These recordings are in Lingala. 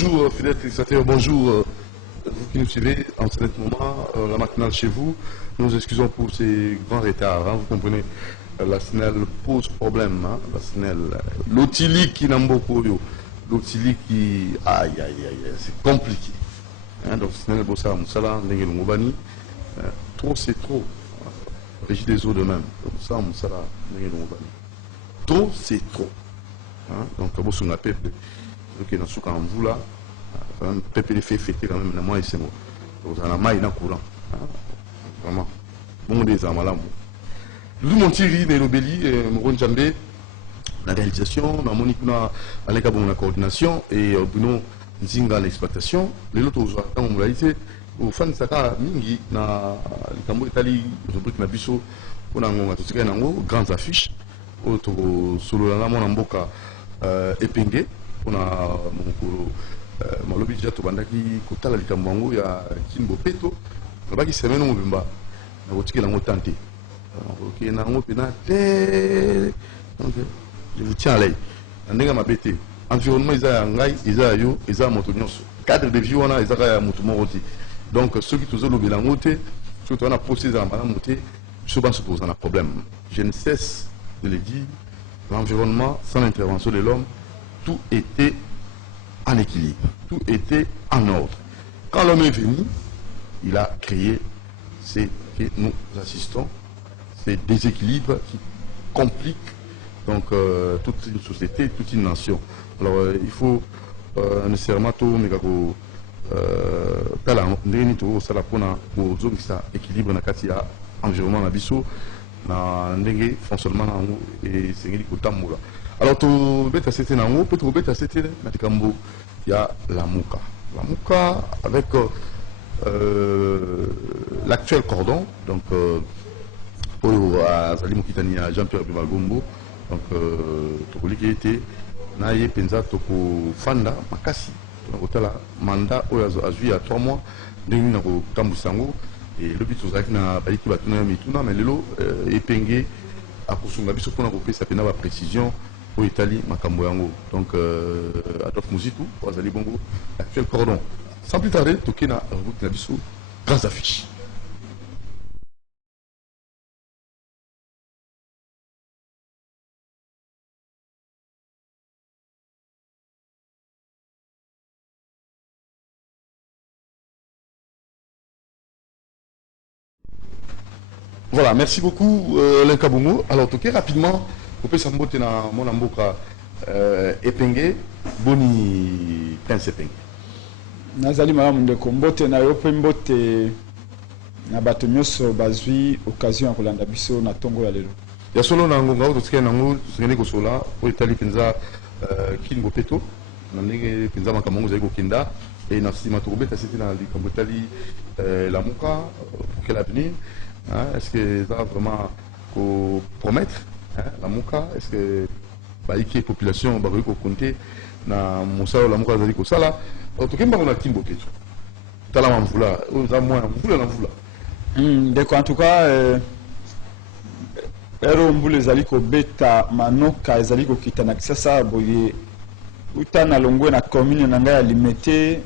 bonjour fidèles téléspectateurs, bonjour vous qui nous suivez en ce moment, la matinale chez vous. Nous nous excusons pour ces grands retards, hein, vous comprenez, la SNEL pose problème, hein, la SNEL, l'otili qui n'a beaucoup, l'otili qui, aïe, c'est compliqué. Hein, donc SNEL Bossa Moussala, Nengel Moubani, trop c'est trop, Régie des eaux de même, Bossa Moussala, Nengel Moubani. Trop c'est trop. Hein, donc Bossa Pepe. Donc, dans ce cas-là, quand même, Pepe les fait fêter quand même, moi et c'est moi. Donc, on a maille dans le courant. Vraiment. Bon, des armes là. Nous, mon Thierry, Nélobéli, Moron Djambé, la réalisation, la Monique, la coordination, et Bruno Nzinga, l'exploitation. Les autres, quand on l'a dit, au fan de Saka, Mingi, na Cambo Italie, rubrique Nabiso, on a grandes affiches, autre solo la mon amboka, épingué. On a mon lobby déjà tout bandaki kotala likambango ya Kimbo Peto là-bas qui semaine on bimba na wotiki la ngotante OK na ngopena donc je vous tiens à l'œil ndenge mabete environnement isa ngai isa yo isa moto nyonso cadre de vie wana isa ya moto moroti donc ceux qui tous lobby la ngote surtout on a posé za mala moté souvent se pose un problème. Je ne cesse de le dire, l'environnement sans l'intervention de l'homme, tout était en équilibre, tout était en ordre. Quand l'homme est venu, il a créé ce que nous assistons, ces déséquilibres qui compliquent donc toute une société, toute une nation. Alors il faut nécessairement tout megako équilibre na kati ya environnement na biso na ndenge fonctionnement na et sengeli kotambola. Alors, tu bêta c'était nango, peut tu bêta c'était na tikambo ya la Mouka avec l'actuel cordon donc pour Zali Mokitani à Jean-Pierre Bimalgombo donc tu qui était na ye penza toko fanda makasi donc la mandat au azui à 3 mois ndenge na ko tambusango et le but ozaki na baliki batuna mituna mais lelo epengé à kusunga biso pona ko pesa pena ba précision au Italie makambo yango donc Adolphe Mouzitou wazali bongo actuel cordon sans plus tarder toke na route na biso grandes affiches. Voilà, merci beaucoup L'Inkabongo. Alors, toquez rapidement, vous pouvez s'emboîter dans mon amboka Epenge, Boni Prince Epenge. Nazali malamu ndeko mbote na yope mbote na bato nyonso bazwi occasion ya kolanda biso na tongo ya lelo. Ya solo na ngonga totika nango tsengene ko sola o Italie penza Kimbo Peto na ndenge penza makambo zali ko kenda et na sima to beta c'était na likambo Italie la Mouka pour quel avenir. Hein, est-ce que ça va vraiment promettre hein, la Mouka? Est-ce que la population va compter dans Moussa la Mouka Zali Kosala? En tout cas, on a Kimbo Peto. Tala Mamvula, en tout cas, Ero Mbule Zali ko beta manoka Zali ko kitana kisasa boye utana longwe na commune na ngai alimete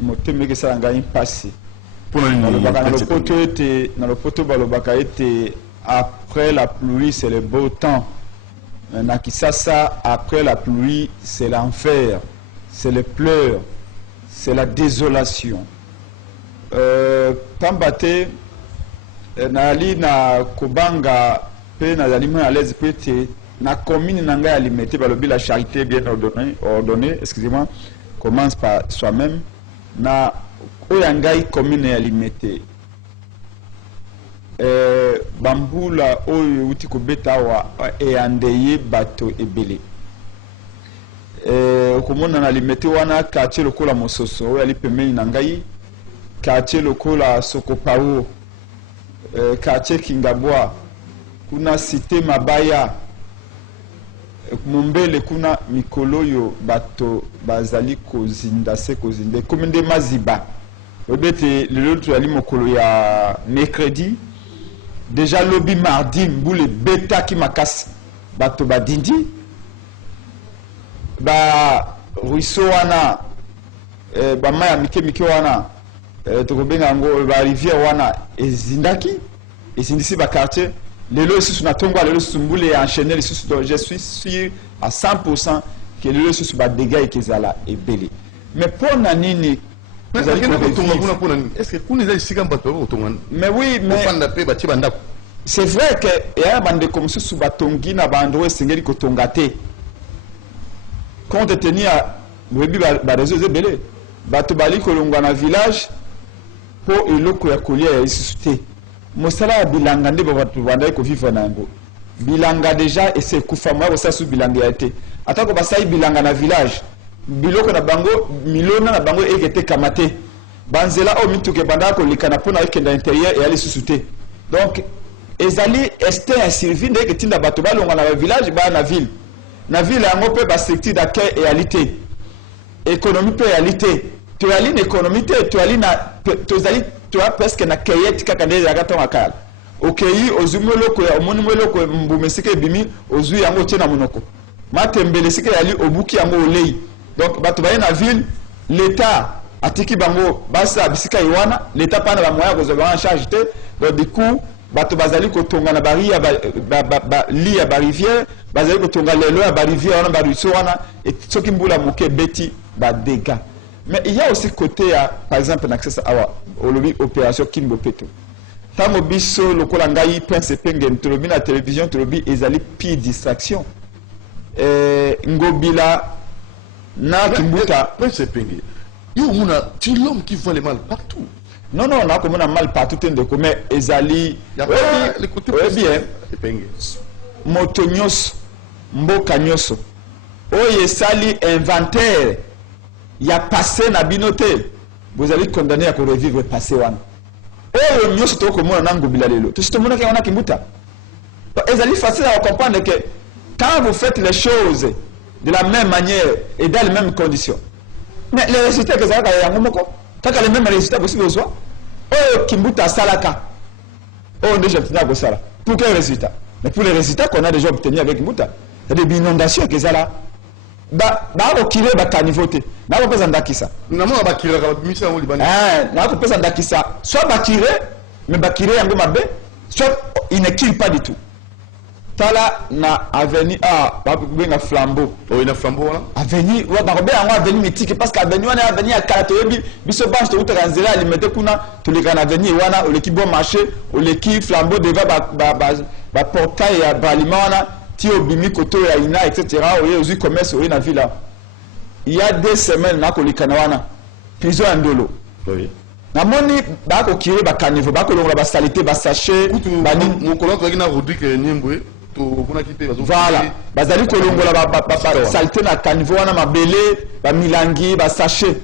moteme ke sala ngai passé. Dans le poteau balobaka était après la pluie c'est le beau temps. Na Kisasa après la pluie c'est l'enfer, c'est les pleurs, c'est la désolation. Tambate nali na kobanga pe na aliment à l'aise peut-être na commune na ngai alimete balobi la charité bien ordonnée, excusez-moi, commence par soi-même na oyangai commune alimete bambula oyo uti kobeta wa eyandeye bato ebele komona na alimete wana quartier lokola mososo oyo ali pembeni na ngai quartier lokola Sokopao quartier Kingabwa kuna cité Mabaya Mombele kuna mikolo yo bato bazali kozinda se kozinde komende maziba obete l'autre ali mokolo ya mercredi déjà lobby mardi mbule beta ki makasi bato badindi ba ruisseau wana bamaya mike wana tokobenga ngo ba rivière wana ezindaki ezindisi ba quartier lelo isusu na tongo lelo sumbule enchaîner les isusu. Donc je suis sûr à 100% que lelo isusu ba dégâts ekezala ebele. Mais pour nini est-ce que vous avez ici comme mais oui, mais c'est vrai que il y a bande comme ça sous batongi na bandro esengeli kotongate. Compte tenu à webi ba réseau ebele. Bato bali kolongwa na village po eloko ya kolia ya isusute. Mosala ya bilanga nde bato bandai ko vivre nango. Bilanga déjà et c'est kufa mwa ça sous bilanga ya te. Atako basai bilanga na village. Biloko na bango milona na bango ekete kamate banzela o mituke banda ko likana pona ekenda intérieur et ali susute. Donc ezali este un survie de ketinda bato balonga na village ba na ville yango pe ba secteur d'accueil et alité économie pe alité to ali na économie to ali na to zali to presque na kayet kaka nde ya gato makala okei ozumoloko ya omonimoloko mbumesike bimi ozu yango tena monoko matembele sike ali obuki yango olei. Donc bato baye na ville l'état atiki bango basa bisika iwana l'état pana ba moya kozoba en charge te. Donc du coup bato bazali kotonga na bari ya li ya ba rivière bazali kotonga lelo ya ba rivière wana ba ruisseau wana et soki mbula moke beti ba dégâts. Mais il y a aussi côté à par exemple na accès awa olobi opération Kimbo Peto tango biso lokola ngai prince pengen tolobi na télévision tolobi ezali pire distraction ngobila na kimbuta prince pengen yo muna tu l'homme qui voit le mal partout. Non, on a comme on a mal partout de commun ezali bien motonyos mboka nyoso oye sali inventaire ya passé na binote vous allez condamner à revivre passé wana oyo nyoso to komona na ngobila lelo to sitomona ke wana kimbuta ezali facile à comprendre que quand vous faites les choses de la même manière et dans les mêmes conditions mais les résultats que ça va yango moko kaka les mêmes résultats possible aux soi oh kimbuta salaka oh déjà tu n'as pas ça pour quel résultat? Mais pour les résultats qu'on a déjà obtenus avec kimbuta il y a des inondations que ça là ba okile ba canivoté na ko pesa ndakisa na mo ba kira ka bimisa mo libani na ko pesa ndakisa soit ba kire mais ba kire yango mabe soit il ne kill pas du tout. Tala na avenue a benga flambeau oh ina flambeau wana avenue wa ba robe yango avenue mythique parce que avenue wana avenue ya kala toyebi biso banche to utaka nzela alimete kuna tulika na avenue wana oleki bon marché oleki flambeau devant ba portail ya balima wana ti obimi koto ya ina etc. oye ozu commerce oye na ville. Il y a 2 semaines na kolika na wana prison ya Ndolo oui namoni ba ko kire ba caniveau ba ko longola ba salité ba sachet ba ni mon collègue na Rodrigue Niembwe. Voilà, bazali kolongola ba saleté na caniveau wana mabele ba milangi ba sachet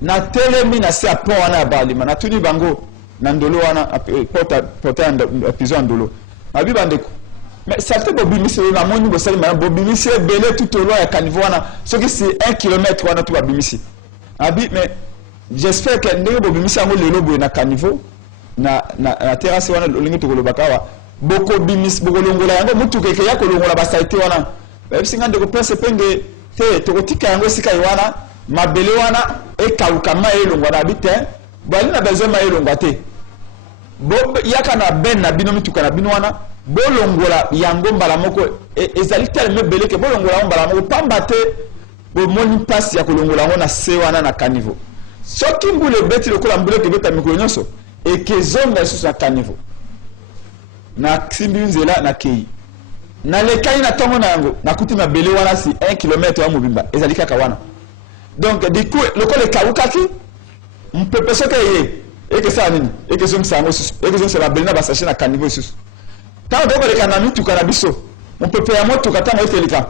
na telemi na se apon wana balima na tuni bango na Ndolo wana porta prison Ndolo abi bandeko mais saleté bobimisi na moni bo sali ma bobimisi belé tout au long ya caniveau wana ce qui c'est 1 km wana tout babimisi abi mais j'espère que ndenge bobimisi yango lelo boye na caniveau na terrasse wana olingi tokoloba wa boko bimis boko longola yango mutuke ke ya kolongola ba site wana ba singa ndeko prince penge te tokotika yango sika wana mabele wana e kauka ma elongwa na bite bali na bezema elongwa te bo yaka na ben na bino mituka na bino wana bo longola yango mbala moko ezali tellement belé ke bo longola mbala moko pamba te bo moni passe ya kolongola ngo na se wana na caniveau soki mbule beti lokola mbule ke beta mikolo nyonso e ke zonga sous na caniveau na simbi nzela na kei na lekai na tongo na yango na kuti mabele wana si 1 km wa mobimba ezali kaka wana. Donc du coup lokola kaukaki mpepe soka ye eke sa nini eke zo msango susu eke zo sala belina ba sachet na caniveau susu tant que le kanami tukana biso mpepe ya moto katanga etelika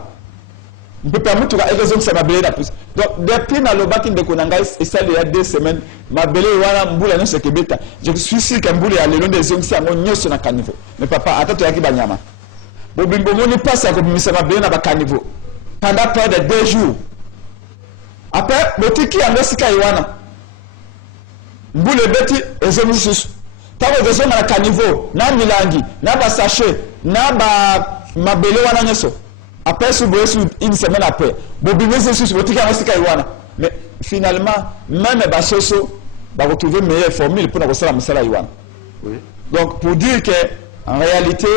mpepe ya moto eke zo msala belina plus. Donc depuis na lobaki ndeko na ngai esali ya 2 semaines mabele wana mbula nyonso kebeta je suis sûr que mbula ya lelo ndezo msango nyonso na caniveau mais papa atato yaki banyama bobimbo moni passe ya kobimisa mabele na ba caniveau pendant près de 2 jours. Après botiki yango sika iwana mbule beti ezo mususu tawo ezo na caniveau na milangi na ba sachet na ba mabele wana nyonso après ce boyesu une semaine après bobimisa susu botiki yango sika iwana mais finalement même basoso va retrouver meilleure formule pour nous faire la Iwan. Donc pour dire que en réalité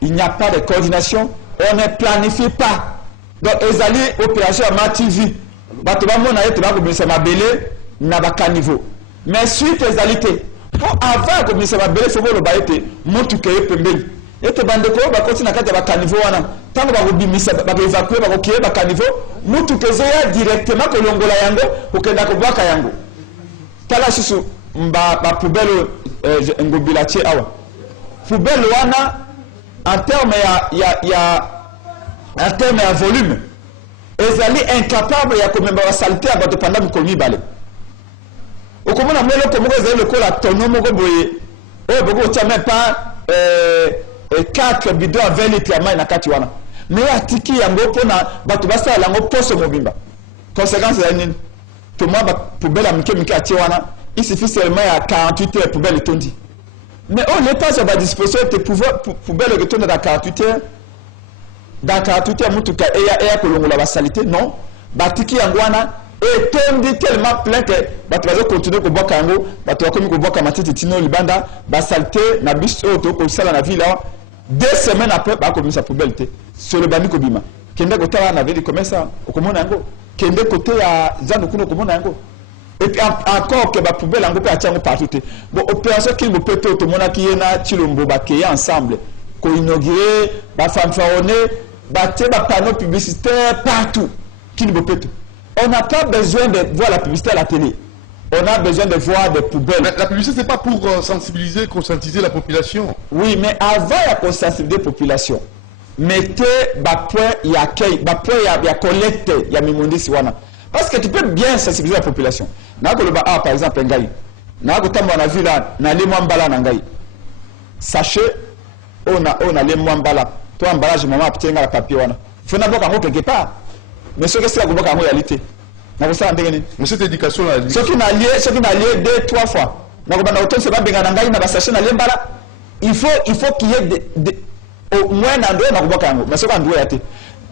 il n'y a pas de coordination, on ne planifie pas. Donc les alliés opération à Mativi, mais suite les alliés pour avant que ministère Mabele faut le baïté montu que pembeli et te bande ko ba continue kata ba caniveau wana tango ba bimisa ba évacuer ba ko ba caniveau montu que zeya directement ko longola yango ko kenda ko bwaka yango tala susu ba poubelle ngobilatie awa poubelle wana en terme en terme de volume, ils allaient incapables de même la saleté pendant que nous balé. Au comment on a mis le col autonome, on même pas 4 bidons à 20 litres à main na katiwana. Mais à tiki yango pona batubasa lango poso mobimba. Conséquence c'est nini? Tout le monde poubelle à mike atiwana, il suffit seulement à 48 heures poubelle tondi. Mais on n'est pas à la disposition de poubelle retourner dans 48 heures. Dans 48 heures, mutuka eya kolongola la saleté, non. Batiki yangwana et tondi tellement plein que batu continuer ko boka yango, batu bakomi ko boka matiti tino libanda, ba saleté na biso to ko sala na ville 2 semaines après ba ko misa poubelle te. Sur le bandi ko bima. Kende ko tala na ville comme ça, okomona yango. Kende côté ya zanu kuno komona yango. Et puis encore que la poubelle en groupe à partout. Bon, opération qui me peut tout le monde qui est là, Chilombo, qui est ensemble, qu'on inaugure, va fanfaronner, bâtir des panneaux publicitaires partout. Qui ne peut tout. On n'a pas besoin de voir la publicité à la télé. On a besoin de voir des poubelles. Mais la publicité, c'est pas pour sensibiliser, conscientiser la population. Oui, mais avant de sensibiliser la population, mettez il y a accueil, il y a collecte, il y a mimondi siwana. Parce que tu peux bien sensibiliser la population. Par exemple, on a vu là, sachez, on a les mwambala. Toi, emballage, maman, petit la papier. Il faut d'abord quelque part. Mais ce que c'est la réalité. Mais cette éducation-là, ce qui n'a lié 2-3 fois. Il faut qu'il y ait au moins un endroit, mais ce qu'on doit être.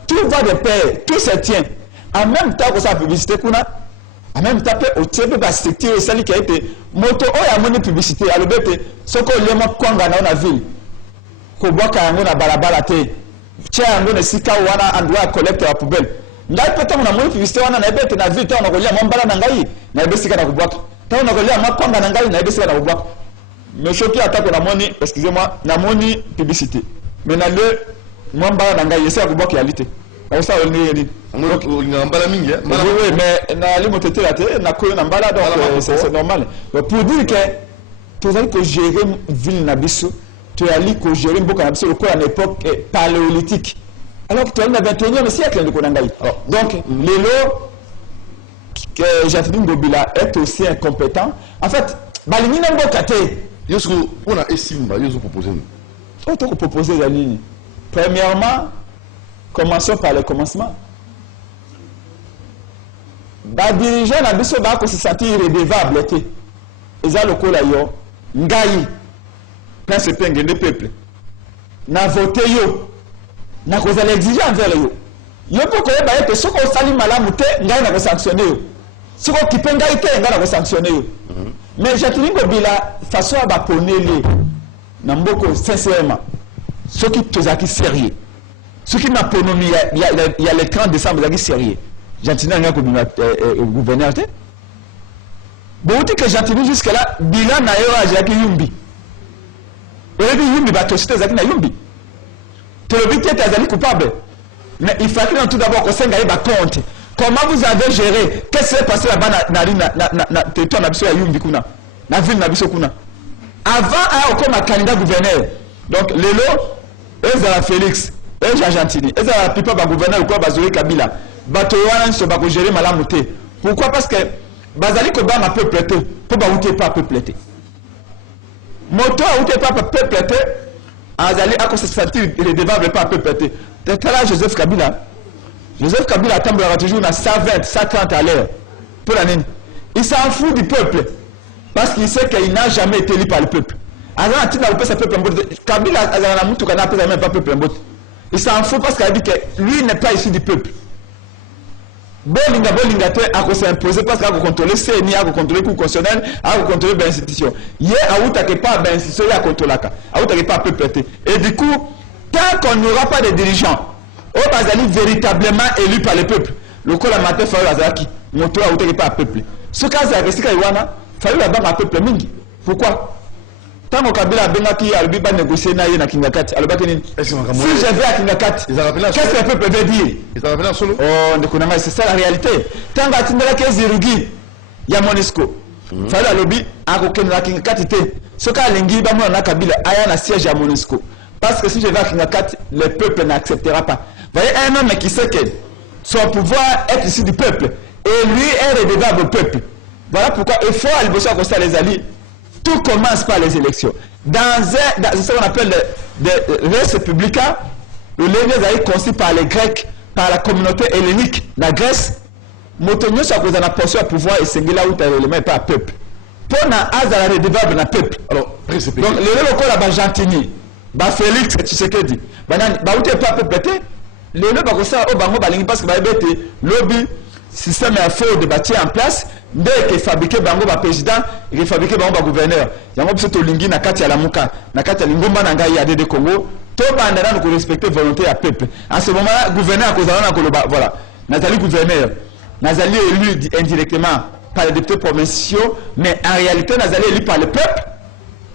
Tout va de pair, tout se tient. En même temps que ça publicité en même temps au tiers de structure celle qui a été moto o ya moni publicité à l'obété ce que les mots kwanga na ville ko boka yango na balabala te tia yango ne sika wana andwa collecte la poubelle ngai peta na moni publicité wana na bete na ville ta na kolia mombala na ngai na besika na kuboka ta na kolia makwanga na ngai na besika na kuboka monsieur qui attaque na moni excusez-moi na moni publicité mais na le mombala na ngai essaie kuboka yalité ça on est oui, mais c'est normal. Pour dire que tu as que gérer ville Nabiso, tu as que gérer beaucoup Nabiso à l'époque paléolithique. Alors que tu es dans le 21e siècle de Konangaï. Donc, l'élo que Jacqueline Gobila est aussi incompétent. En fait, Balini n'a pas caté. On a estimé, ils ont proposé. On a proposé la ligne. Premièrement, commençons par le commencement. Les dirigeants na se sentir irrédevable. Ils ont le col yo, ngai, principe ngende peuple. Na voté yo, na cause l'exiger envers yo. Yo pour que ba ete soko sali malamu te, ngai na ko sanctionner yo. Soko kipenga ite ngai na ko sanctionner yo. Mais Jacqueline Gobila façon ba ponele na mboko sincèrement. Ce qui tozaki sérieux. Ce qui m'a pronommé il y a le 30 décembre zaki sérieux. Jantini n'a pas gouverneur. Bon, que Jantini jusque-là, bilan n'a pas Jacques Yumbi. Et puis Yumbi va te citer Jacques Yumbi. Tu le but est coupable. Mais il faut que tout d'abord qu'on s'en compte. Comment vous avez géré? Qu'est-ce qui s'est passé là-bas dans le territoire de Yumbi Kuna? Dans la ville de Kuna. Avant, comme un candidat gouverneur. Donc, Lélo, Ezra Félix, Ezra Jantini, Ezra Pipa, gouverneur ou quoi, Bazoé Kabila. Batowana se va gérer malamouté. Pourquoi? Parce que Bazali Koba n'a peu prêté, pour Baouté pas peu prêté. Moto a outé pas peu prêté, Azali a se sentir irrédevable pas peu prêté. T'es là Joseph Kabila. Joseph Kabila attend toujours à 120, 130 à l'heure. Pour l'année. Il s'en fout du peuple. Parce qu'il sait qu'il n'a jamais été élu par le peuple. Azali a dit que peuple Kabila a moutou n'a même pas peuple. Il s'en fout parce qu'il a dit que lui n'est pas issu du peuple. bolinga te à s'imposer parce qu'à contrôler CNI, à contrôler le cours constitutionnel, à contrôler l'institution. Il y a pas d'institution, il y a contrôler pas peuple. Et du coup, tant qu'on n'aura pas de dirigeants, on va aller véritablement élu par le peuple. Le coup la matin fait la zaki, moto a outé pas peuple. Ce cas c'est que Iwana, fallu la banque à peuple mingi. Pourquoi? Tant que Kabila Bengaki a le pas négocier na Kingakati, si je vais à Kingakati, qu'est-ce que le peuple veut dire? Oh, c'est ça la réalité. Tant que Tindala Kezirugi, il y a Monesco. Fallait le lobby à Kokena Kingakati. Ce cas Lengi Bamou na Kabila aya na siège à Monesco. Parce que si je vais à Kingakati, le peuple n'acceptera pas. Vous voyez un homme qui sait que son pouvoir est ici du peuple et lui est redevable au peuple. Voilà pourquoi il faut aller bosser à les alliés. Tout commence par les élections. Dans ce qu'on appelle le res publica, le Lévier est conçu par les Grecs, par la communauté hellénique, la Grèce. Motonio soit qu'on a portion à pouvoir et c'est là où tu as l'élément pas peuple. Pour na azala redevable na peuple. Alors, donc le local là-bas Gentini, bah Félix, tu sais que dit. Bah où tu pas peuple. Le local bah ça au bango balingi parce que bah bête lobby système est faux de bâtir en place. Dès que fabriquer bango ba président, il fabriquer bango ba gouverneur. Yango biso to lingi na kati ya lamuka, na kati ya lingomba na ngai ya de Congo. To bandana nous respecter volonté à peuple. En ce moment-là, gouverneur à cause na koloba voilà. Nazali gouverneur. Nazali élu indirectement par les députés provinciaux, mais en réalité Nazali élu par le peuple.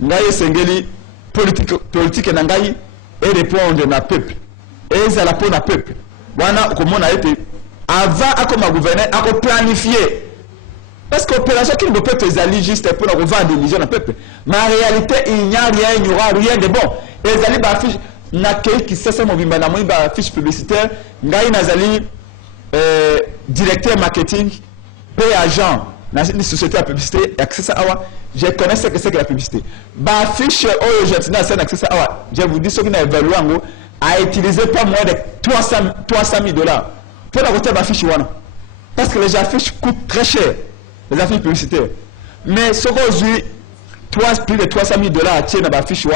Ngai sengeli politique na ngai et répondre na peuple. Et ça la pour na peuple. Wana comme on a été avant à comme gouverneur à planifier. Parce que l'opération qui ne peut être alliée juste pour la revendre des millions de peuple. Mais en réalité, il n'y a rien, il n'y aura rien de bon. Et les alliés affichent, n'accueillent qui s'est mon bimba, affiche publicitaire, n'aïe n'azali directeur marketing, paye agent, dans une société à publicité, accès à awa, je connais ce que c'est que la publicité. Bah affiche, oh, j'ai un accès à awa, je vous dis ce qui n'a évalué en gros, à utiliser pas moins de 300 000 $. Pour la côté d'affiche, parce que les affiches coûtent très cher. Les affiches publicitaires. Mais ce qu'aujourd'hui, plus de 300 000 $ à tirer dans la fiche,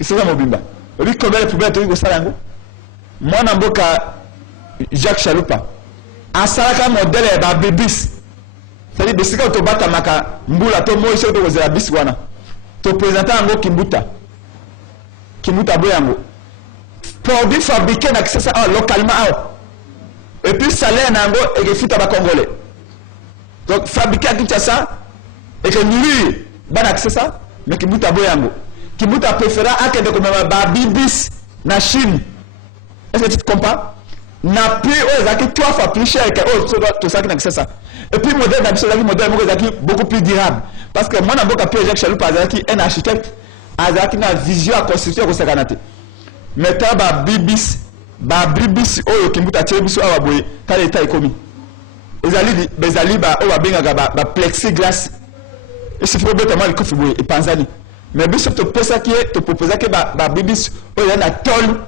c'est ça mon bimba. Oui, combien de poubelles tu as ça? Moi, je Jacques Chaloupa. En Saraka, modèle est un bébis. C'est-à-dire que si tu as battu maka mbula, tu as dit que tu as bis wana. Tu présenté un Kimbuta. Kimbuta boyango. Produit fabriqué localement. Et puis salaire nango et que fit à Congolais. Donc fabriquer à Kinshasa et que nous ban accès ça mais Kimbuta boyango. Kimbuta préféra à que de comme babibis na Chine. Est-ce que tu te comprends? N'a plus trois fois plus cher que tout ça qui n'a accès ça. Et puis modèle d'habitude modèle beaucoup plus durable parce que moi n'a pas pu Jacques Chaloupa azaki un architecte azaki na vision à construire ko sakanate. Meta babibis oyo Kimbuta tchebiso awaboye kale état économique. Bezali ba o babenga ba plexiglas et c'est probablement le kofi boye et panzani mais biso to pesa ki to proposer que ba bibis o ya na tol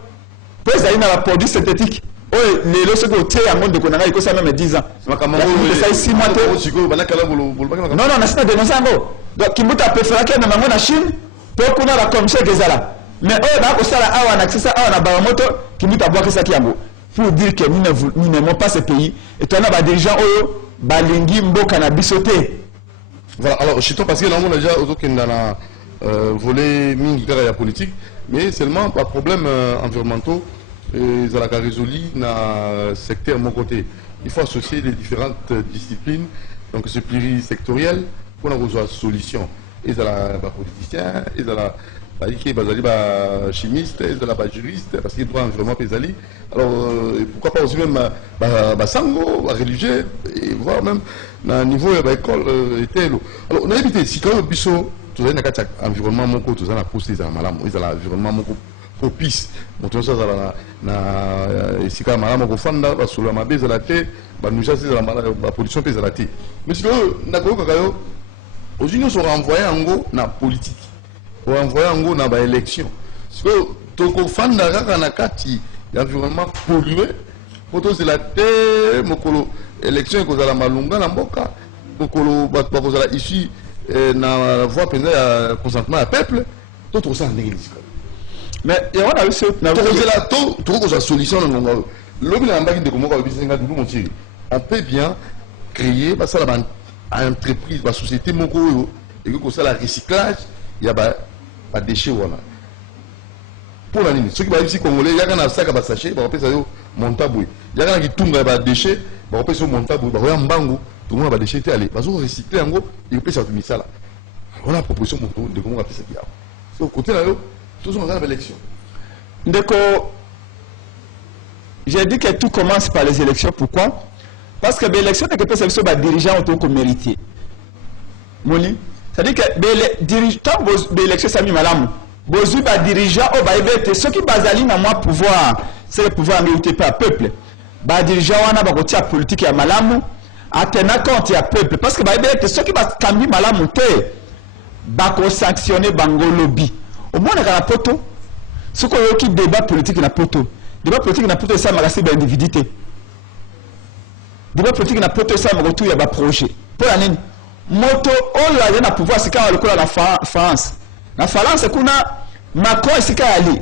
pesa ina ba produit synthétique o les lo seko tie ya monde konanga iko ça même 10 ans makambo ça 6 mois non non na sita dénoncer ngo donc Kimbuta préféra que na mango na Chine pour kuna la commission gezala mais o ba ko sala awa na accès awa na ba moto Kimbuta boire que ça ki yango pour dire que nous n'aimons pas ce pays et tu as des dirigeants oyo balingi mboka na bisoté. Voilà, alors je parce que là on a déjà dans volet mingi la politique mais seulement pas problème environnementaux et ça la résolu dans secteur mon côté. Il faut associer les différentes disciplines donc c'est plurisectoriel pour avoir une solution et ça la politicien et ça la chimiste, juriste, parce qu'il doit vraiment pésaler. Alors, pourquoi pas aussi même sango, religieux, et voire même à niveau de l'école. Alors, on a évité, si quand même, tout ça, environnement, mon côté, tout ça, on a posté ça, madame, ils ont l'environnement, mon propice. Mon tout ça, si quand même, mon fanda, sur la mabé, la terre, nous chassons la pollution, la terre. Mais si on a aux unions sont renvoyés en gros dans la politique. Pour envoyer en gros dans l'élection. Parce que ton fan n'a qu'à l'environnement pollué. Pour c'est la terre, mon élection que la malunga na mboka, pour la ici na la voie pénale à consentement à peuple, tout ça en église. Mais il y a un tout la solution dans le l'homme n'a pas de comment on va bien du mon tir. on peut bien créer ça la entreprise, la société moko et que ça la recyclage, il y a pas déchets voilà. Pour la ligne, ceux qui vont ici congolais, il y a un sac à sachet, on peut ça montaboué. Il y a un qui tombe à déchets, on peut ça montaboué, on va mbango, tout le monde va déchet aller. Parce qu'on recycler en gros, il peut ça ça là. Voilà la proposition de comment on va faire ça. Sur côté là, tous on a l'élection. D'accord. J'ai dit que tout commence par les élections. Pourquoi? Parce que l'élection n'est que pas seulement les dirigeants autour qu'on mérite. Moni, c'est-à-dire que les dirigeants de l'élection, c'est mis malam. Bozu ba dirigeant au ba évêque, ceux qui basali na moi pouvoir, c'est le pouvoir mérité par peuple. Ba dirigeant wana ba kotia politique ya malamu, atena compte ya peuple parce que ba évêque ceux qui ba kambi malamu te ba ko sanctionner bango lobby. Au moins na poto, ce qu'on yoki débat politique na poto. Débat politique na poto ça magasi ba individualité. Débat politique na poto ça magotu ya ba projet. Pour la nini? Moto oyo na pouvoir c'est quand le cola la France. Na France kuna Macron esika ali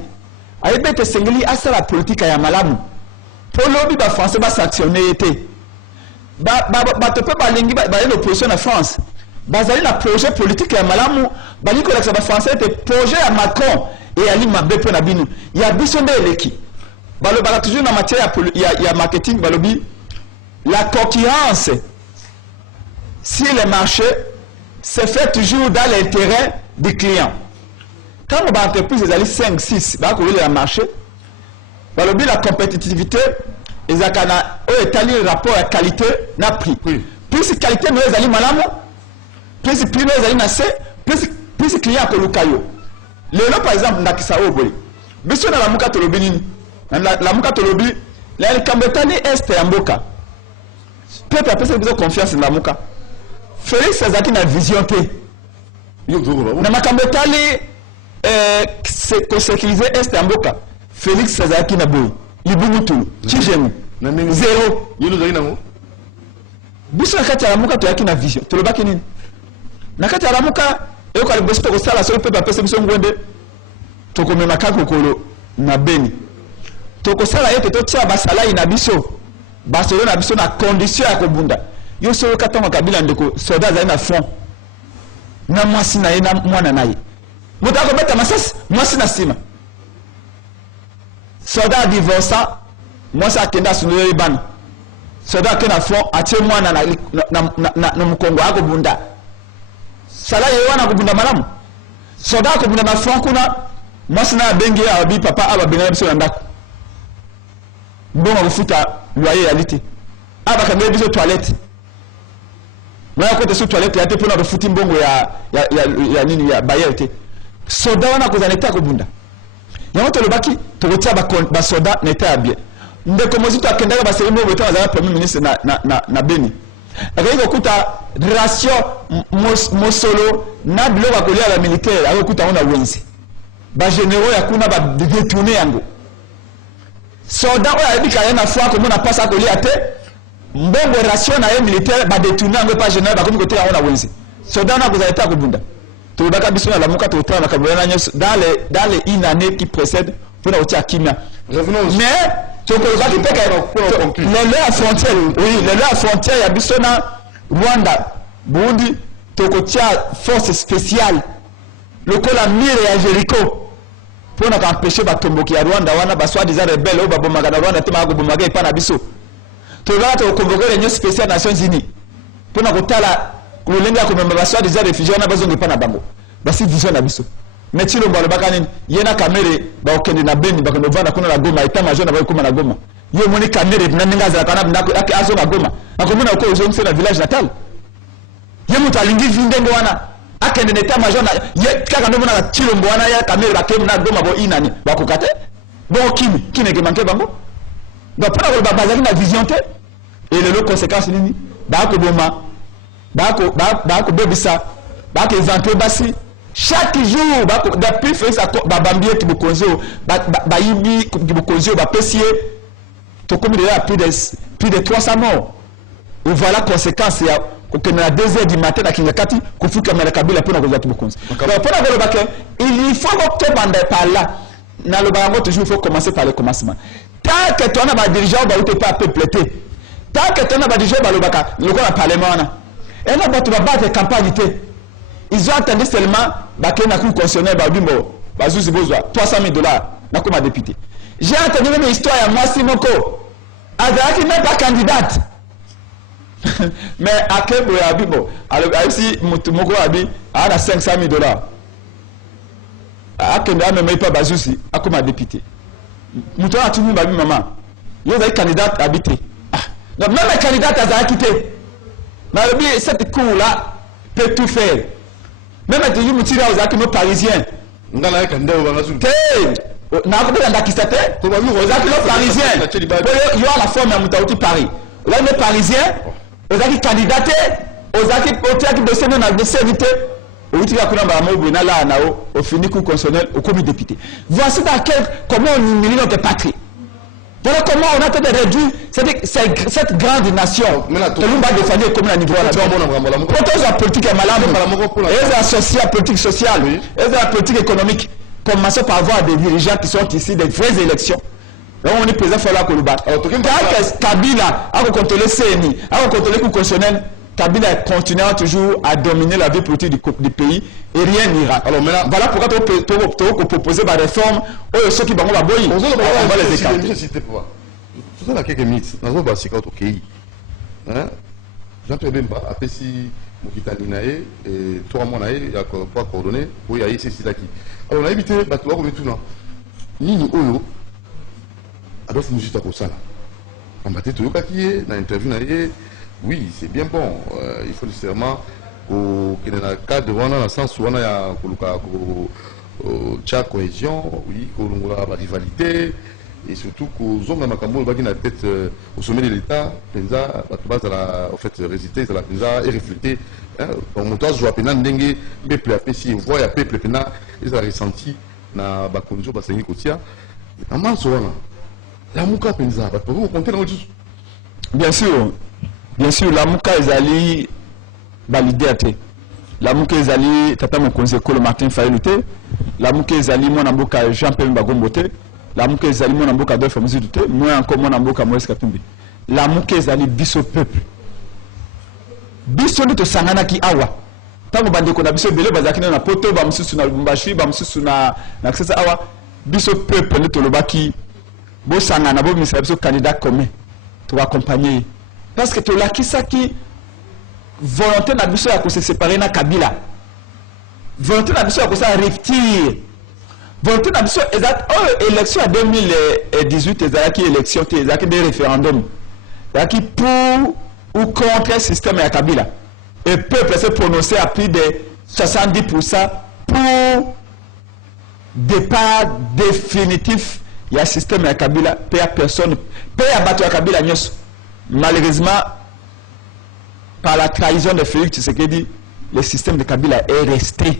ayebete sengeli asa la politique ya malamu pour lobby ba français ba sanctionner été ba to pe ba lingi ba l'opposition na France bazali na projet politique ya malamu bali ko la ba français te projet ya Macron et ali mabe pe na binu ya biso nde eleki balo ba toujours na matière ya marketing balobi la concurrence si le marché se fait toujours dans l'intérêt du client. Quand on va entreprise les 5, 6, bah qu'on le marché, bah le but la compétitivité, ils ont établi le rapport à qualité n'a prix. Plus qualité nous les alliés malamu, plus prix nous les alliés nassé, plus client que le caillou. Le lot par exemple n'a kisa au boy. Biso na la muka tolobini, la muka tolobi, la kambetani est amboka. Peuple a besoin confiance dans la muka. Félix Sazaki na vision te. Na makambo tali sécuriser est amboka. Félix Sazaki na boy. Libumutu. Chijemu. Zéro. Yelo zali nango. Biso nakati ya muka to yaki na vision. Tolobaki nini? Nakati ya muka eko ali bosto ko sala so pepa pesa biso ngwende. Toko mema kakokolo na beni. Toko sala yete to tia basala ina biso. Basolo na biso na condition ya kobunda. Yo solo katanga kabila ndeko soda za na front na mwasi na ye na mwana na ye mutako beta masasi mwasi na sima soda divorça mwasi akenda sunule ibana soda kena front atie mwana na mkongo ako bunda sala ye wana kubunda malamu soda ko bunda na front kuna mwasi na bengi ya bi papa aba benga biso na ndako mbongo kufuta loyer ya liti aba kambe biso toilette. Moi côté sur toilette ya te pona de futi mbongo ya nini ya bayerte soda wana ko zaneta ko bunda ya moto lobaki to kotia ba soda neta bien ndeko mozito akendaka ba serimo boto azala premier ministre na Beni akiko kuta ration mosolo na biloko kolia la militaire akukuta ona wenzi ba généraux ya kuna ba détourner yango soda oya ebika yana fois ko mona passa ko lia te mbongo ration na ye militaire ba détourner ngo pas général ba komi côté ya ona wenzi soda na kuzaleta kubunda to baka biso na la muka to tala kabona nyos dans les une année qui précède pour la tia kimia revenons mais to ko ba kiteka la frontière oui la frontière ya biso na Rwanda Burundi to ko tia force spéciale le kola mire ya Jericho pour na empêcher ba tomboki ya Rwanda wana ba soit des rebelles au ba bomaga na Rwanda te ma go bomaga ipa na biso to va to convoquer l'Union spéciale Nations Unies pour na kotala kulenga ko memba soit des réfugiés na bazonge pa na bango basi vision na biso mais tilo mbalo bakani yena kamere ba okende na Beni ba kondovana kuna na Goma eta major na ba kuma na Goma yo moni kamere na ninga za kana ndako yake azo na Goma akomuna uko uzonse na village natal yemu talingi vindengo wana akende na eta major na kaka ndo mona tilo mbwana ya kamere ba kemu na Goma bo inani ba kokate bo kimi ke manke bango donc pour avoir bazali na vision te et les conséquences nini ba ko boma ba ko bebisa ba ko exemple basi chaque jour depuis fait ça ba bambie ki bukonzo ba yibi ki bukonzo ba pesier to comme il y a plus de 300 morts et voilà conséquence ya que na 2h du matin na kingakati kufuka mara kabila pona ko bukonzo donc pour avoir ba il faut que bande par là na le bango toujours il faut commencer par le commencement tant que toi na ba dirigeant ba ou pas peuple tant que tu as déjà le parlement, et là, tu vas battre campagne. Ils ont attendu seulement que la Cour constitutionnelle va dire 300 000 $, comme député. J'ai entendu même histoire à moi, Simoko. Azaki n'est pas candidate. Mais à quel point alors si Moko Abi a 500 000 $. À quel point même pas Bazousi, comme député. Mouton a tout le monde, maman. Il y a des candidats habités. Donc même les candidats à quitté. Mais cette cour-là peut tout faire. Même si vous tirez aux actes parisiens. Il y a un candidat aux actes parisiens. Il y a la forme de Paris. Il y a des parisiens, aux actes candidatés, aux actes de sénat, de sévité. Au fini cour constitutionnel, au comité député. Voici comment on humilie notre patrie. Voilà comment on a tenté de réduire cette grande nation. Tout le monde va défendre comme un niveau là. Quand la politique est malade, et la sociale, politique sociale, et la politique économique, commençons par avoir des dirigeants qui sont ici, des vraies élections. Donc on est présent à la Koluba. Quand Kabila a contrôlé CNI, a contrôlé le cour constitutionnel, Kabila continuera toujours à dominer la vie politique du pays et rien n'ira. Alors maintenant, voilà pourquoi tu proposer des réformes ou ceux qui vont la boyer. On va les écarter. Tout ça, quelques minutes. Nous avons passé quand OK. Jean-Pierre Bemba a fait si Mokitani Naé et 3 mois Naé, il y a pas coordonné pour y aller c'est là qui. Alors on a évité bah tu vois comme tout non. Ni nous Olo. Alors c'est nous juste à cause ça. On battait tout le papier dans l'interview Naé. Oui, c'est bien bon. Il faut nécessairement qu'il y ait un cadre devant dans le sens où on a la cohésion, oui, qu'on a la rivalité, et surtout qu'aux hommes dans Makambo, qui ont tête au sommet de l'État, Penza, en fait, résister, ça la et refléter. On monte à jouer à Pena, Ndengue, peuple a fait si on voit, il y a peuple Pena, ils ont ressenti dans la condition de la Kotia. En mars, la Mouka Penza, vous comptez dans le Bien sûr. Bien sûr, la Mouka Ezali validé. La Mouka Ezali, Tata Mokonzeko le Martin Fayelouté. La Mouka Ezali, mon amboka Jean-Pierre Mbagombote. La Mouka Ezali, mon amboka Adolphe Mouzidoute. Moi encore, mon amboka Moïse Katumbi. La Mouka Ezali, biso peuple. Biso nito sangana ki awa. Tango bandeko na biso bele bazaki na poto, bamsusu na Lubumbashi, bamsusu na Kisesa awa. Biso peuple nito lobaki. Bo sangana, bo misala biso candidat commun. Tu vas accompagner. Parce que tu l'as qui ça qui volonté n'a pas de se séparer na Kabila. Volonté n'a pas de se retirer. Volonté n'a pas de élection en 2018 qui élection qui des référendums. Qui pour ou contre le système de Kabila. Et le peuple s'est prononcé à plus de 70% pour départ définitif. Il y a un système de Kabila, paix à personne, paix à battre Kabila. Malheureusement, par la trahison de Félix Tshisekedi, le système de Kabila est resté.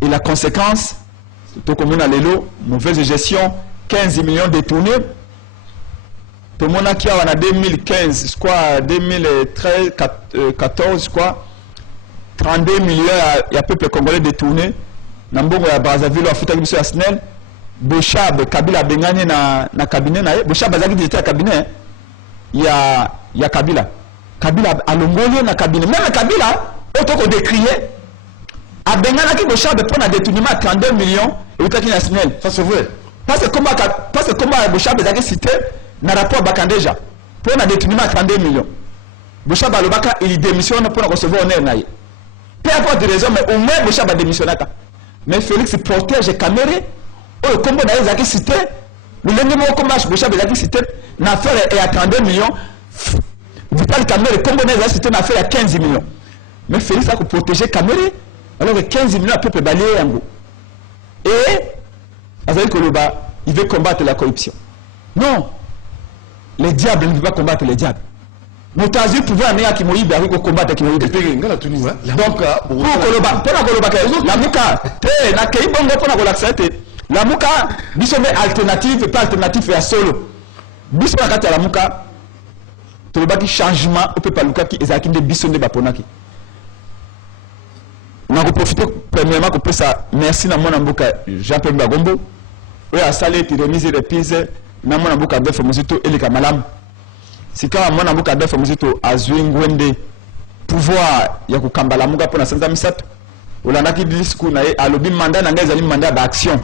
Et la conséquence, tout comme on a l'élo, mauvaise gestion, 15 millions détournés. Tout le monde qui a en 2015, je crois, 2013, 2014, je crois, 32 millions, il y a peuple congolais détournés. Nambongo ya Brazzaville, Afuta Kibiso Asnel, Bochab, Kabila Bengane na cabinet, Bochab Bazaki était à cabinet. Il y a Kabila. Kabila a l'ongolio na cabinet. Même Kabila, autant qu'on décrié, a Bengana qui Bochab prend un détournement à 32 millions et au Taki National. Ça c'est vrai. Parce que comment Bochab a cité dans le rapport Bakandeja, pour un détournement à 32 millions. Bochab a le Baka, il démissionne pour recevoir un air. Peu importe de raison, mais au moins Bochab a démissionné. Mais Félix protège Caméré. Oh, comme on a cité, le lendemain, comme Bochab a cité, l'affaire est à 32 millions. Vital Caméré, comme on a cité, l'affaire est à 15 millions. Mais Félix a protégé Caméré. Alors que 15 millions, peut balayer en gros. Et, Azali Koloba, il veut combattre la corruption. Non. Les diables ne peuvent pas combattre les diables. Moutazi pouvait amener à Kimoïbe avec combattre Kimoïbe. Donc, pour Koloba, la Mouka, la Keibongo pour la relaxation. La Mouka, bisome alternative, pas alternative à solo. Bisome à la Mouka, tu le bâti changement, on peut pas le cas qui est à qui de bisome baponaki. On a profité premièrement que ça, merci à mon amboka Jean-Pierre Bagombo. Oui, à saler, tu remise les pises, na mon amboka Adolphe Muzito et les Kamalam. si kama mwana mbuka Adolphe Muzito azwi ngwende pouvoir ya kukambala muka pona sanza misato olandaki discours na ye alobi mandat na ngai ezali mandat ba action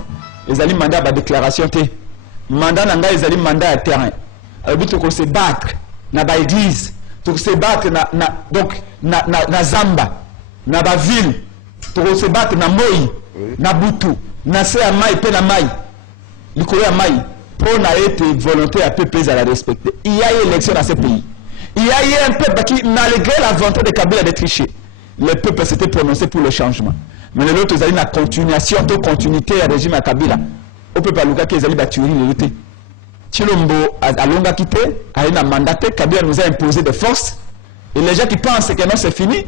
ezali mandat ba déclaration te mandat na ngai ezali mandat ya terrain alobi to ko se battre na ba église to se battre donc na zamba na ba ville to se battre na moi na butu na se ya mai pe na mai likolo ya mai pour na été volonté à peuple à la respecter. Il y a eu élection dans ce pays. Il y a eu un peuple qui, malgré la volonté de Kabila de tricher, le peuple s'était prononcé pour le changement. Mais l'autre, ils ont une continuation, de continuité à régime à Kabila. Au peuple à Luka, ils ont battu l'unité. Chilombo a longa quitté, a une mandaté, Kabila nous a imposé de force. Et les gens qui pensent que non, c'est fini,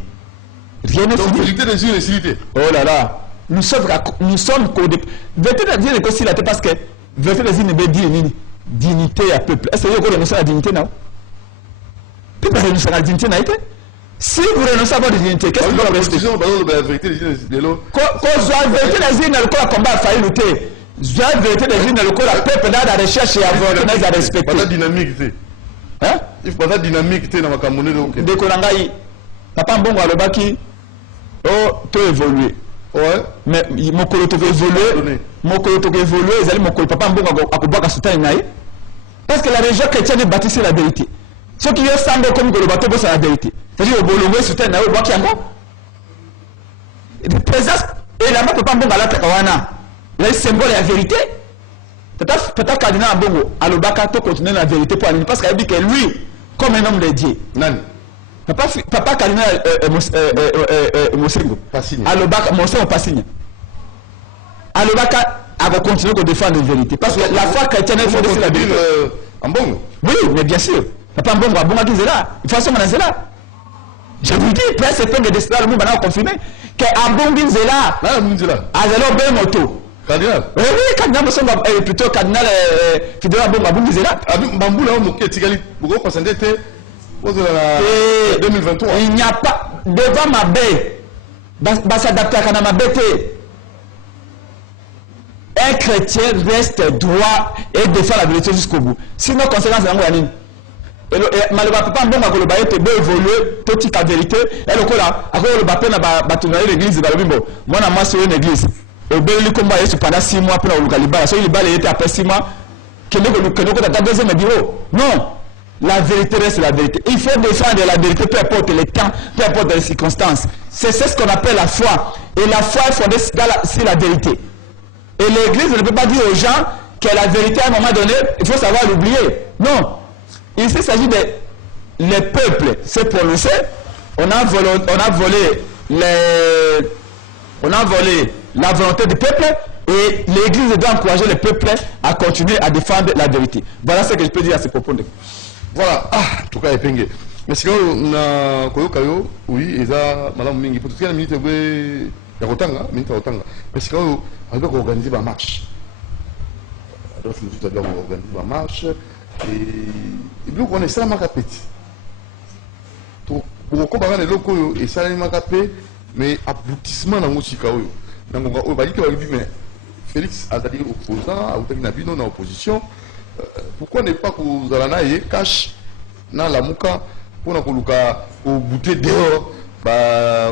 rien n'est fini. Vérité des yeux, les oh là là, nous sommes codés. Vérité des yeux, c'est parce que vérité des yeux ne veut dire dignité à peuple. Est-ce que vous renoncez à la dignité, non? Peuple renonce à la dignité, non? Si vous renoncez à votre dignité, qu'est-ce que vous allez rester? La vérité des yeux, c'est l'eau. Quand la vérité des yeux, le combat a failli lutter. La vérité des yeux, le peuple dans la recherche et à volonté à respecter. Pas de dynamique, hein? Il faut pas de dynamique dans la Cameroun. De Konangaï, papa Mbongo a le baki, oh, tu évolué. Ouais. Mais mon colo to évoluer, mon colo to évoluer, ils allaient mon colo papa Mbongo a kubaka soutenir naï. Parce que la région chrétienne est bâtie sur la vérité. Ceux qui ont semblé comme que le bateau c'est la vérité. C'est-à-dire au Bolongo soutenir naï au Bakiango. Et présence et là-bas papa Mbongo a la takawana. Là le symbole est la vérité. Peut-être cardinal Mbongo a le baka to continuer la vérité pour aller parce qu'il dit que lui comme un homme de Dieu. Nani. Papa cardinal Mosengo. Alobaka Mosengo Passigne. Alobaka a continué à défendre la vérité. Parce que la foi chrétienne est fondée sur la vérité. En bon? Oui, mais bien sûr. Papa Mbongo a bon qui est là. Il faut assumer dans là. Je vous dis, presque c'est que des stars le monde a confirmé que Ambongo est là. Là, on dit là. Azelo ben moto. Cardinal. Oui, cardinal Mosengo plutôt cardinal Fidela Mbongo est là. Mbambou là on est Tigali. Pourquoi parce que 2023. Il n'y a pas devant ma baie. S'adapter à ma bête. Un chrétien reste droit et défend la vérité jusqu'au bout. Sinon, conséquence de l'angoisse. Malheureusement, papa Mbongo a le bail te évoluer, toute la vérité. Et le cola, après le baptême na batouna l'église de Balobimbo. Moi na moi sur une église. Au bel combat pendant 6 mois pour le Galiba. So il bal était après 6 mois. Que nous ta deuxième bureau. Non. La vérité reste la vérité. Il faut défendre la vérité, peu importe les temps, peu importe les circonstances. C'est ce qu'on appelle la foi. Et la foi est fondée sur la vérité. Et l'Église ne peut pas dire aux gens que la vérité, à un moment donné, il faut savoir l'oublier. Non. Ici, il s'agit de... Les peuples s'est prononcé. On a volé la volonté du peuple. Et l'Église doit encourager le peuple à continuer à défendre la vérité. Voilà ce que je peux dire à ce propos. Voilà, en tout cas, épingué. Mais si on a Koyokayo, oui, et ça, madame Mingi, pour tout cas, la minute, il y a Rotanga, minute Rotanga. Mais si on a organisé ma marche, alors nous avons organisé ma marche, et nous on est ça, ma capite. Pour comparer les locaux, et ça, ma capite, mais aboutissement dans le Chikayo. Donc, on va dire que Félix a dit opposant, a dit non en opposition. Pourquoi ne pas que vous allez cash dans la mouka pour que vous bouter dehors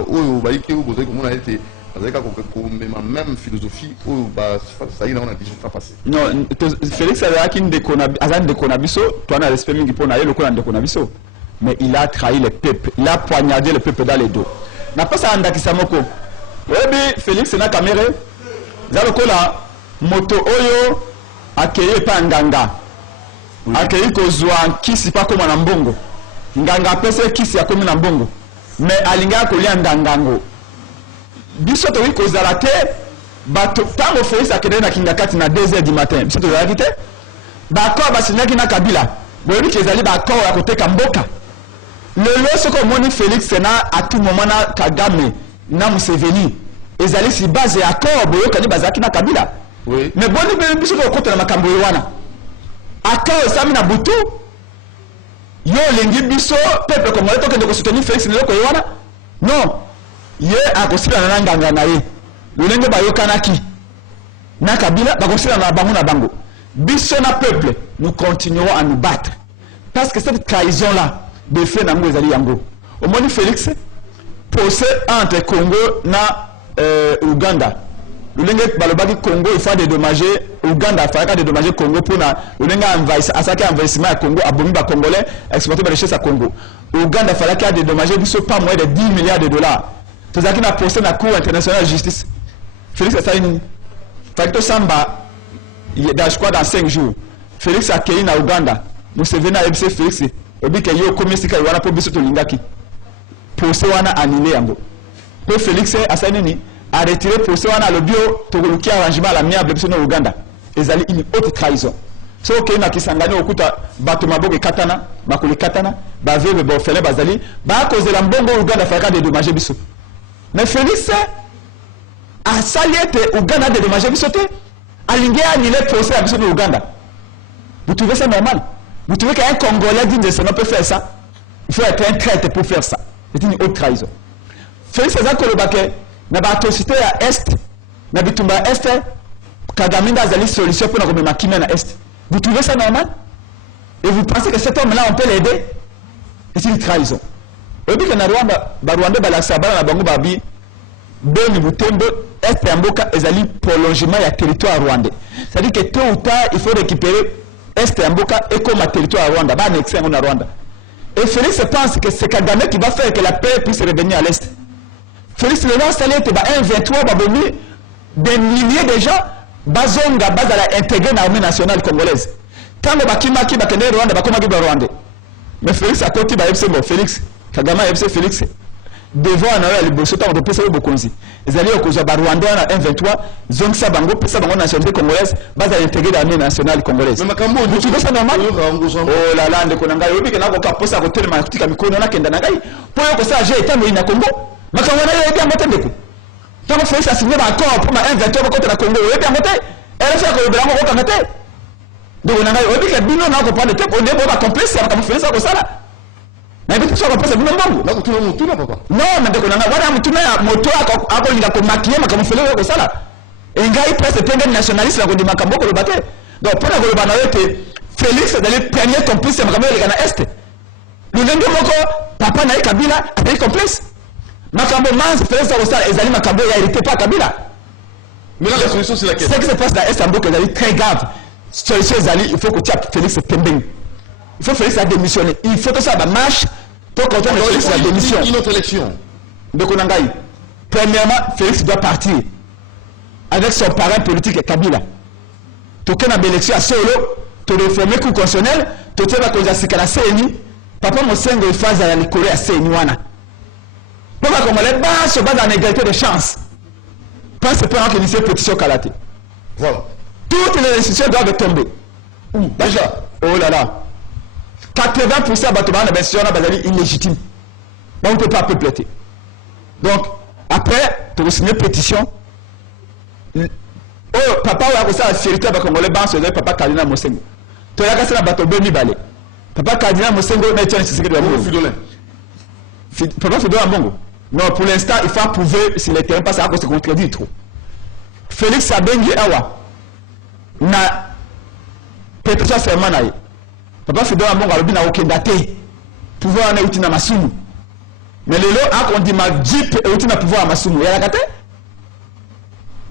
vous voyez que vous avez été même philosophie ça y est on a déjà passé non Félix a dit qu'il a respect mais il a trahi le peuple, il a poignardé le peuple dans les dos. N'a pas ça en Dakisamoko. Oui, Félix n'a caméra. Zalokola moto oyo accueilli par nganga. Accueilli kozwa kisi pa koma na mbongo. Nganga pese kisi ya komi na mbongo. Mais alinga kolia ndangango. Biso to wi kozala te bato tango Félix akende na kingakati na 2h du matin. Biso to zala te. Ba ko basinaki na Kabila. Boyebi kezali ba ko ya koteka mboka. Le soko moni Félix na à tout moment na Kagame na Museveni. Ezali si base ya accord boyo kani bazaki na Kabila. Oui. Mais boni be biso ko kota na makambo wana. Accord sami na butu. Yo lengi biso peuple congolais to kende ko soutenir Félix ne ko wana. Non. Ye akosila na nganga na ye. Lolenge ba yokanaki. Na Kabila ba kosila na bango na bango. Biso na peuple, nous continuerons à nous battre. parce que cette trahison là de fait nango ezali yango omoni Félix procès entre Congo na Uganda lolenge balobaki Congo il faut dédommager Uganda fallait dédommager Congo pour na lolenge asaki investissement ya Congo abomi ba congolais exporter ba richesse à Congo Uganda fallait dédommager biso pas moins de 10 milliards de dollars tozaki na procès na cour internationale de justice Félix asali fallait samba je crois dans 5 jours Félix akei na Uganda Museveni a ebise Félix obike yo komisika wana po biso tolingaki procès wana annulé yango pe Félix asali nini a retiré procès wana lobio tokoluki arrangement à l'amiable biso na Uganda ezali une haute trahison so okay na kisangani okuta bato maboke katana makoli katana baveve bofele bazali ba cause la mbongo Uganda faka dédommager biso mais Félix a saliete Uganda dédommager biso te alingi annulé procès à biso na Uganda. Vous trouvez ça normal? Vous trouvez qu'un Congolais digne de ce nom peut faire ça? Il faut être un traître pour faire ça. C'est une haute trahison. Félix César Kolobake n'a pas atrocité à Est, n'a pas Est, Kagame n'a pas solution pour nous remettre à Est. Vous trouvez ça normal? Et vous pensez que cet homme-là, on peut l'aider? C'est une trahison. Et puis que na Rwanda, Rwanda balakisaba na bango babi, Beni Butembo, Est et Mboka, ezali prolongement ya territoire rwandais. C'est-à-dire que tôt ou tard, il faut récupérer Est et Mboka et comme un territoire à Rwanda, bah annexer en Rwanda. Et Félix pense que c'est Kagame qui va faire que la paix puisse revenir à l'Est. Félix le lance allé te ba 1,23 ba boni des milliers de gens bazonga bazala intégrer l'armée nationale congolaise. Quand le bakimaki ba kende Rwanda ba komaki ba Rwanda. Mais Félix a côté ba FC Félix Kagame a FC Félix devant na liboso ta de bokonzi. Ezali okozwa ba Rwanda na 1,23 zong sa bango pesa bango nationalité congolaise bazala intégrer l'armée nationale congolaise. Mais makambo vous trouvez ça normal? Oh là là ndeko nanga yobi kana ko kaposa ko telema kutika mikono na kenda ngai. Po yo ko sa je etamo ina Congo. Makambo na yo ebi amote ndeko. Donc Félix a signé d'accord pour ma 1,23 contre la Congo ebi amote. Elle fait que le blanc ko kamate. Donc nanga yobi ke bino na ko prendre te on est bon ba complice ya comme Félix ko sala. Na bitu so ko pesa bino mbongo. Na ko tuna mutu na papa. Non, mais ndeko nanga wana mutu na moto ako linga ko maquiller makambo Félix ko sala. Engai presse tenge nationaliste na ko di makambo ko le bate. Donc pour la ko le bana yote Félix d'aller premier complice ya makambo ya na Est. Lulenge moko papa na Kabila a complice. Makambo manzi Félix Arosala ezali makambo ya hérité pas Kabila. Mais là la solution c'est laquelle? Ce qui se passe dans Est Mboka ezali très grave. Solution ezali il faut que tu aies Félix Tembeng. Il faut Félix a démissionner. Il faut que ça marche pour qu'on ait Félix la démission. Une autre élection. Donc on a premièrement Félix doit partir avec son parrain politique Kabila. Tu as une élection à solo, tu réformer le coup constitutionnel, tu as une la CNI, papa Mosengo il phase à la Corée à CNI wana. Pourquoi comme les bas se basent en égalité de chance? Pense pas que l'initiative pétition Kalaté. Voilà. Toutes les institutions doivent tomber. Déjà. Oh là là. 80% de bâtiments sont illégitimes. On ne peut pas compléter. Donc, après, tu as signé une pétition. Oh, papa, on a la fierté de Congolais, papa Kardinal Mosengo. Tu as la bateau Beni Balé. Papa Kardinal Mosengo n'est pas un secret de Bongo. Papa Fidolin Bongo. Non, pour l'instant, il faut approuver si les terrains passent à cause de contredire trop. Félix Abengi Awa. Na pétition fermée. Papa Fidolin Bongo a le bin à aucun daté. Pouvoir en outil na masumu. Mais le lot, on dit ma jeep et outil na pouvoir à masumu. Il y a la gâté?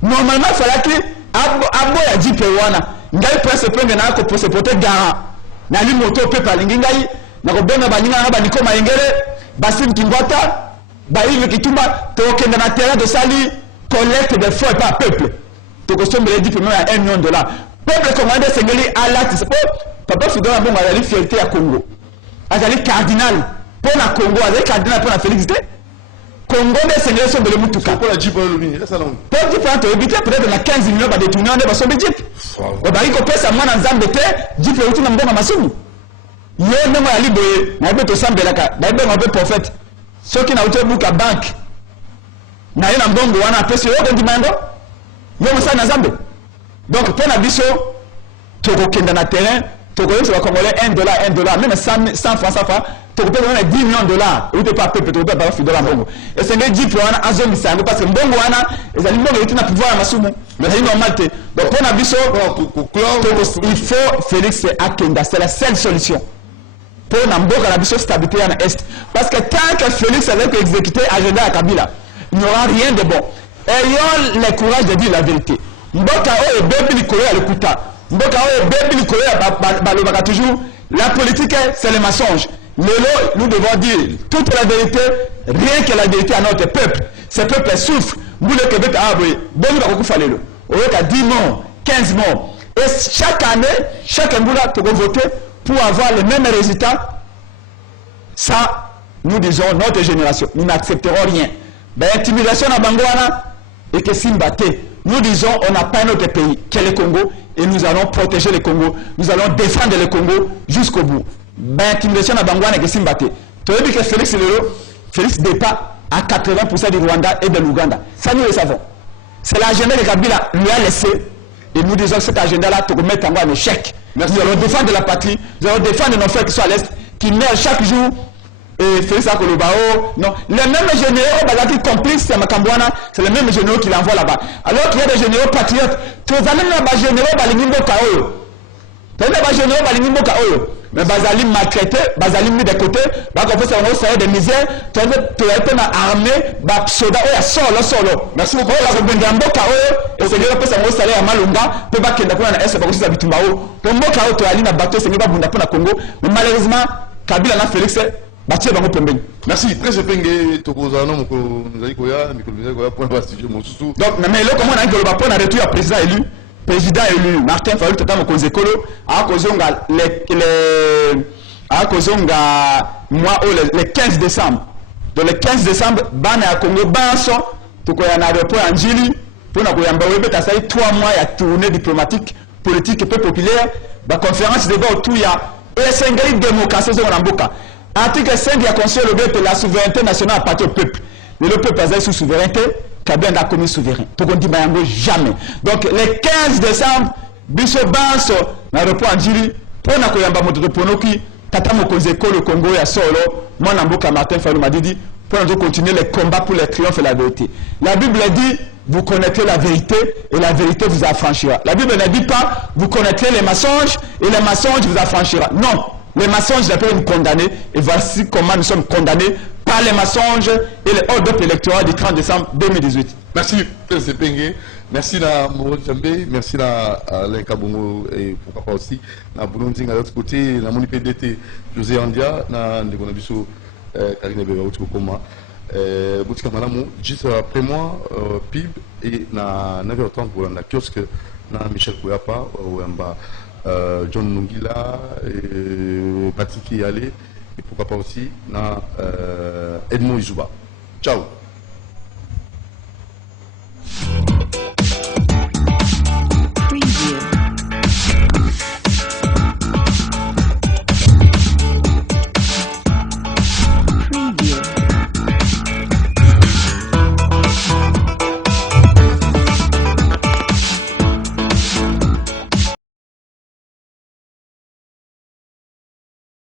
Normalement, il fallait que abo ya jeep et wana. Ngai presse prendre na ko se porter garant. Na li moto pe pa lingi ngai na ko bona baninga na ba niko maengere basim kingwata ba ile kitumba to kenda na terrain de sali collecte de fonds par peuple. To ko sombe dit premier à $1 million. Peuple commandé sengeli alati c'est papa Fidolin Bongo a la fierté à Congo. Azali cardinal pour la Congo, azali cardinal pour la Félix de Congo de sengeli sombe le mutuka. Pour la jeep lumi, ça non. Pour différentes éviter peut-être la 15 millions ba détourner on ba sombe jeep. Ba iko pesa mwana nzambe te jeep uti na mbonga masumu. Yo nemo ya liboye na beto sambelaka, ba be ngabe prophète. Soki na uti buka bank. Na yena mbongo wana pesa yo ko dimando. Yo musa na nzambe. Donc pour la biso toko kenda na terrain toko yose ba congolais $1 même 100 francs toko peut donner $10 millions ou te pas peuple toko pas Fidolin Bongo et c'est les jeep wana azongi sango parce que mbongo wana ezali mbongo yote na pouvoir masumu mais c'est normal te donc pour la biso il faut Félix Akenda c'est la seule solution pour n'amboka la biso stabilité en Est. Parce que tant que Félix avait exécuté l'agenda à Kabila, il n'y aura rien de bon. Ayons le courage de dire la vérité. Mboka oyo bebi likolo ya lokuta. Mboka oyo bebi likolo ya balobaka toujours. La politique, c'est le mensonge. Nous devons dire toute la vérité, rien que la vérité à notre peuple. Ce peuple souffre. Vous le Québec a aboué. Bon, nous avons fait le. On a 10 morts, 15 morts. Et chaque année, chaque moula tu vas voter pour avoir les mêmes résultats. Ça, nous disons, notre génération, nous n'accepterons rien. Ben, intimidation à Bangouana et que Simbate. Nous disons, on n'a pas notre pays, qu'est le Congo, et nous allons protéger le Congo. Nous allons défendre le Congo jusqu'au bout. Ben, intimidation à Bangouana et que Simbate. Tu as dit que Félix départ à 80% du Rwanda et de l'Ouganda. Ça, nous le savons. C'est l'agenda que Kabila lui a laissé. Et nous disons que cet agenda-là, tu remets en échec. Nous allons défendre la patrie, nous allons défendre nos frères qui sont à l'Est, qui meurent chaque jour. Et Félix Akolobao, non. Les mêmes généraux qui complices à Makambouana, c'est les mêmes généraux qui l'envoient là-bas. Alors qu'il y a des généraux patriotes. Tu as des généraux Balinimbo Kaoyo. Tu as des généraux Balinimbo Kaoyo. Mais Bazalim maltraité, Bazalim mis de côté, Bazalim fait des misères, tu as été armé, Soda, solo. Merci beaucoup. Bazalimbo Kaoyo, et c'est là que ça va s'aller à Malunga, peut pas qu'il n'y ait pas un S, parce que c'est Bitumbao. Pour moi, Kaoyo, tu as allé dans le bateau, c'est pas Bunda pour le Congo, mais malheureusement, Kabila n'a Félix. Merci. Très épinglé, Tokozano, Mikoya, pour la sujet, mon sous. Donc, mais là, comment on a dit que le Bapon a retourné à président élu, Martin Fayulu, Tata Mokonzi Ekolo, à Kozonga, le 15 décembre. Donc, le 15 décembre, Bana à Congo, Banso, Tokoya na aéroport en Djili, pour na Koyamba Webe, t'as ça 3 mois, il y a tournée diplomatique, politique et peu populaire, la conférence de débat autour, il y a Essengeli démocratie, c'est un amboka. Article 5 il y a conseillé le la souveraineté nationale appartient au peuple. Mais le peuple a sous souveraineté, Kabila a commis souverain. Pour qu'on dise jamais. Donc le 15 décembre, Biso Banso, l'aéroport en Djili, pour na koyamba moto ponoki, Tata Mokonzi Ekolo, le Congo ya solo, moi Namboka Martin Fayulu m'a dit, pour nous continuer les combats pour le triomphe et la vérité. La Bible dit, vous connaîtrez la vérité et la vérité vous affranchira. La Bible ne dit pas, vous connaîtrez les mensonges et les mensonges vous affranchira. Non, les mensonges peuvent nous condamner et voici comment nous sommes condamnés par les mensonges et les hold-up électoraux du 30 décembre 2018. Merci, Président Pengue. Merci à Moro Djambé, merci à Alain Kabongo et pourquoi pas aussi à Boulonding à l'autre côté, à mon IPDT José Andia, à Ndekonabiso Karine Beba Outikokoma. Boutika Malamu, juste après moi, PIB et à 9h30 pour la kiosque, Michel Kouyapa, John Nungila, Patrick Yale, et pourquoi pas aussi Edmond Izuba. Ciao.